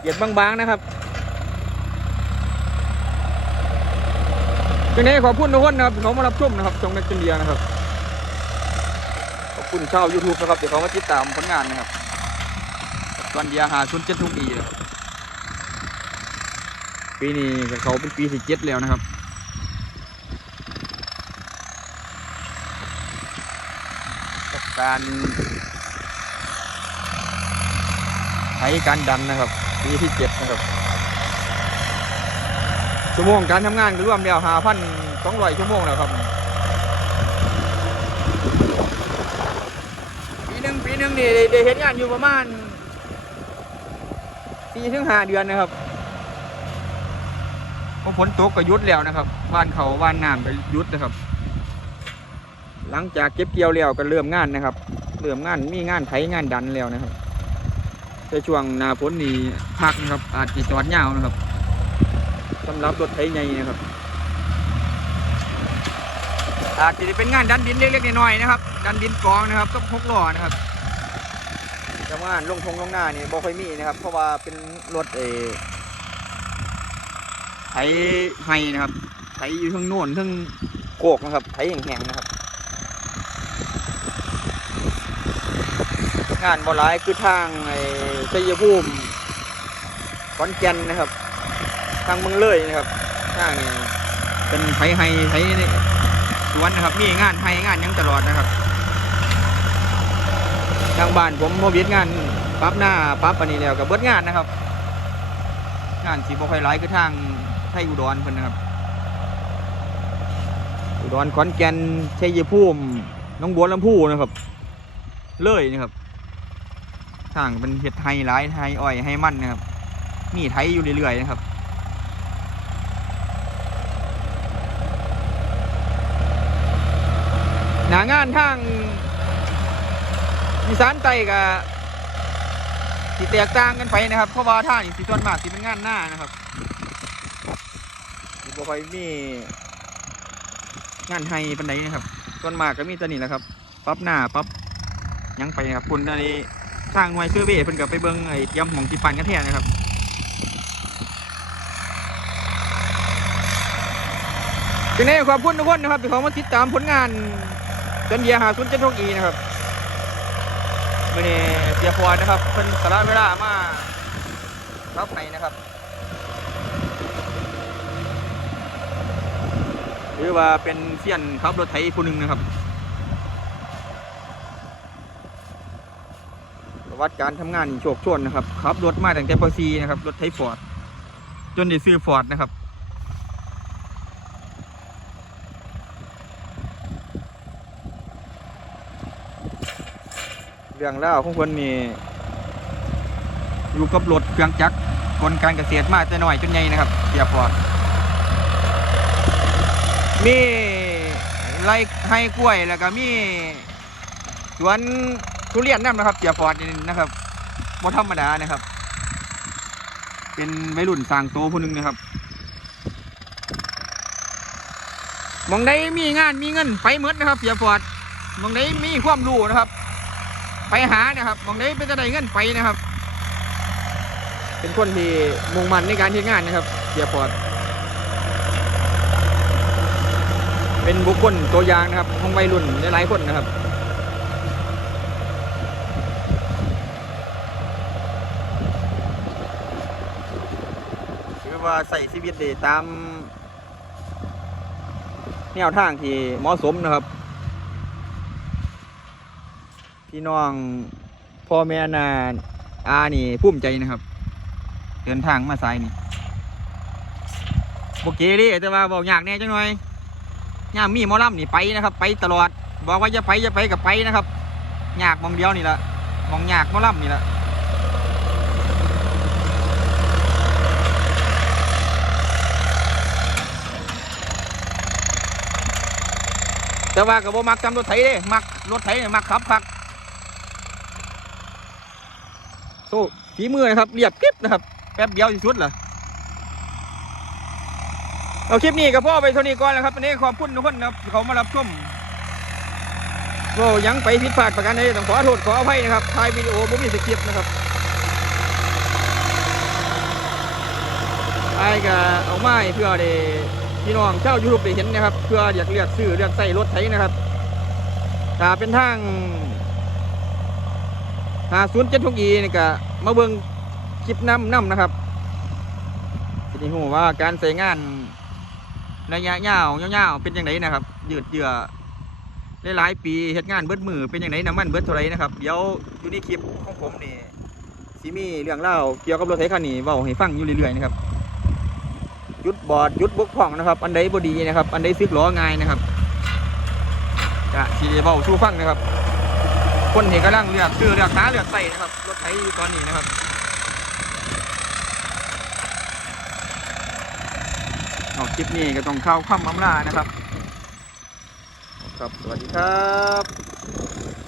เหยียบางๆนะครับจังนี้ขอบคุณทุกคนนะครับเขามารับชมนะครับช่องนักกินเดียนะครับ ขอบคุณชาว YouTube นะครับที่เขามาติดตามผลงานนะครับตอนเดียหาชุนเจ็ดทุกปีนะครับปีนี้เขาเป็นปีที่เจ็ดแล้วนะครับการใช้การดันนะครับ ปีที่เจ็ดนะครับชั่วโมงการทำงานก็รวมแล้วหาพันสองร้อยชั่วโมงแล้วครับ ปีหนึ่งปีหนึ่งนี่ได้เห็นงานอยู่ประมาณสี่ถึงห้าเดือนนะครับพอฝนตกก็ยุดแล้วนะครับว่านเขาว่านน้ำก็ยุดนะครับ หลังจากเก็บเกี่ยวแล้วก็เริ่มงานนะครับเริ่มงานมีงานไถงานดันแล้วนะครับ ในช่วงหนาฝนนี่พักนะครับ อาจจะจอดยาวนะครับสำหรับรถไถใหญ่นะครับ อาจจะเป็นงานดันดินเล็กๆน้อยๆนะครับ ดันดินกองนะครับก็พกล้อนะครับแต่ว่างานลงทงลงหน้านี่บ่ค่อยมีนะครับ เพราะว่าเป็นรถเออไถไฮนะครับไถอยู่ทั้งโน่นทั้งโกกนะครับไถแห้งๆนะครับงานบ่หลายคือทางไอ้ ชัยภูมิขอนแก่นนะครับ ทางเมืองเลยนะครับทางเป็นไทยไฮไทยสวนนะครับ มีงานไฮงานยังตลอดนะครับ ทางบ้านผมมาเวียดงานปั๊บหน้าปั๊บอันนี้แล้วกับเบิดงานนะครับ งานสีบ่ค่อยหลายคือทางไทยอุดรเพิ่นนะครับ อุดรขอนแก่นชัยภูมิน้องบัวลำพูนะครับ เลยนะครับ ทางเป็นเห็ดไฮหลายไฮอ้อยไฮมันนะครับ มีไทยอยู่เรื่อยๆนะครับหนางานทางอีสานใต้กับสิแตกต่างกันไปนะครับเพราะว่าท่านี่สิส่วนมากสิเป็นงานหน้านะครับสิบ่ค่อยมีงานไฮปานใดนะครับส่วนมากก็มีตัวนี้แหละครับปั๊บหน้าปั๊บยังไปนะครับคุณอันนี้ ทางหน่วยซื้อเบเพิ่นก็ไปเบิงไอ้เตรียมหมองที่ปั่นกันแท้นะครับทีนี้ขอบคุณทุกคนนะครับที่เขามาติดตามผลงานจนเดียหาซุนเจ็ดทกอีนะครับวันนี้เสียพรนะครับเพิ่นสละเวลามารับให้นะครับหรือว่าเป็นเสี้ยนขับรถไถผู้หนึ่งนะครับ ประวัติการทำงานโชคโชนนะครับขับรถมาตั้งแต่ป .4 นะครับรถไทฟอร์ดจนได้ซื้อฟอร์ดนะครับเรื่องเล่าวของคนนี่อยู่กับรถเครื่องจักรกลการเกษตรมาแต่น้อยจนใหญ่นะครับเสียฟอร์ดมีไรให้กล้วยแล้วก็มีสวน ทุเรียนน้ำนะครับเจียฟอร์ดนี่นะครับบ่ธรรมดานะครับ เป็นวัยรุ่นสร้างโตผู้หนึ่งนะครับมองใดมีงานมีเงินไปหมดนะครับเสียฟอร์ดมองใดมีความรู้นะครับ ไปหานะครับมองใดเป็นจะได้เงินไปนะครับ เป็นคนที่มุ่งมั่นในการทำงานนะครับเสียฟอร์ดเป็นบุคคลตัวอย่างนะครับของวัยรุ่นหลายๆคนนะครับ ว่าใส่ชีวิตได้ตามแนวทางที่เหมาะสมนะครับ พี่น้องพ่อแม่นาอานี่ภูมิใจนะครับ เดินทางมาสายนี่โอเคดิแต่ว่าบอกอยากแน่จังหน่อยย่ามมีมอลำนี่ไปนะครับ ไปตลอด บอกว่าจะไปจะไปกับไปนะครับ อยากมองเดียวนี่ละมองอยากมอลำนี่ละ แต่ว่าก็บ่มักจำรถไถเด้มักรถไถเนี่ยมักขับคักโซ่ฝีมือนะครับเรียบกริบนะครับ แป๊บเดียวที่สุดเหรอเอาคลิปนี้กับพ่อไปเท่านี้ก่อนแล้วครับวันนี้ขอบคุณทุกคนนะครับเขามารับชมโอ้ยังไปผิดพลาดประการใดต้องขอโทษขออภัยนะครับถ่ายวิดีโอบ่มีสคริปต์นะครับไอ้ก็เอาไม้เพื่อได้ พี่น้องชายุโรปได้เห็นนะครับ เพื่ออยากเลือกซื้อเลือกใส่รถไถนะครับถ้าเป็นทางหาศูนย์เจ็ดทุกอีนี่ก็มาเบิ่งคลิปน้ำน้ำนะครับจะได้รู้ว่าการใส่งานระยะยาวยาวๆเป็นยังไงนะครับ ยืดเยื้อหลายปีเฮ็ดงานเบิดมือเป็นยังไงน้ำมันเบิดเท่าไรนะครับเดี๋ยวอยู่ในคลิปของผมนี่สิมีเรื่องเล่าเกี่ยวกับรถไถคันนี้เว้าให้ฟังอยู่เรื่อยๆนะครับ หยุดบอดหยุดบกพร่องนะครับ อันใดบดีนะครับ อันใดซึกล้อง่ายนะครับจะสีเบาสู้ฟังนะครับ คนเห็นกำลังเลือกซื้อเลือกหาเลือกใส่นะครับรถไถอยู่ตอนนี้นะครับเอาคลิปนี้ก็ต้องเข้าความมั่มลานะครับ ครับ สวัสดีครับ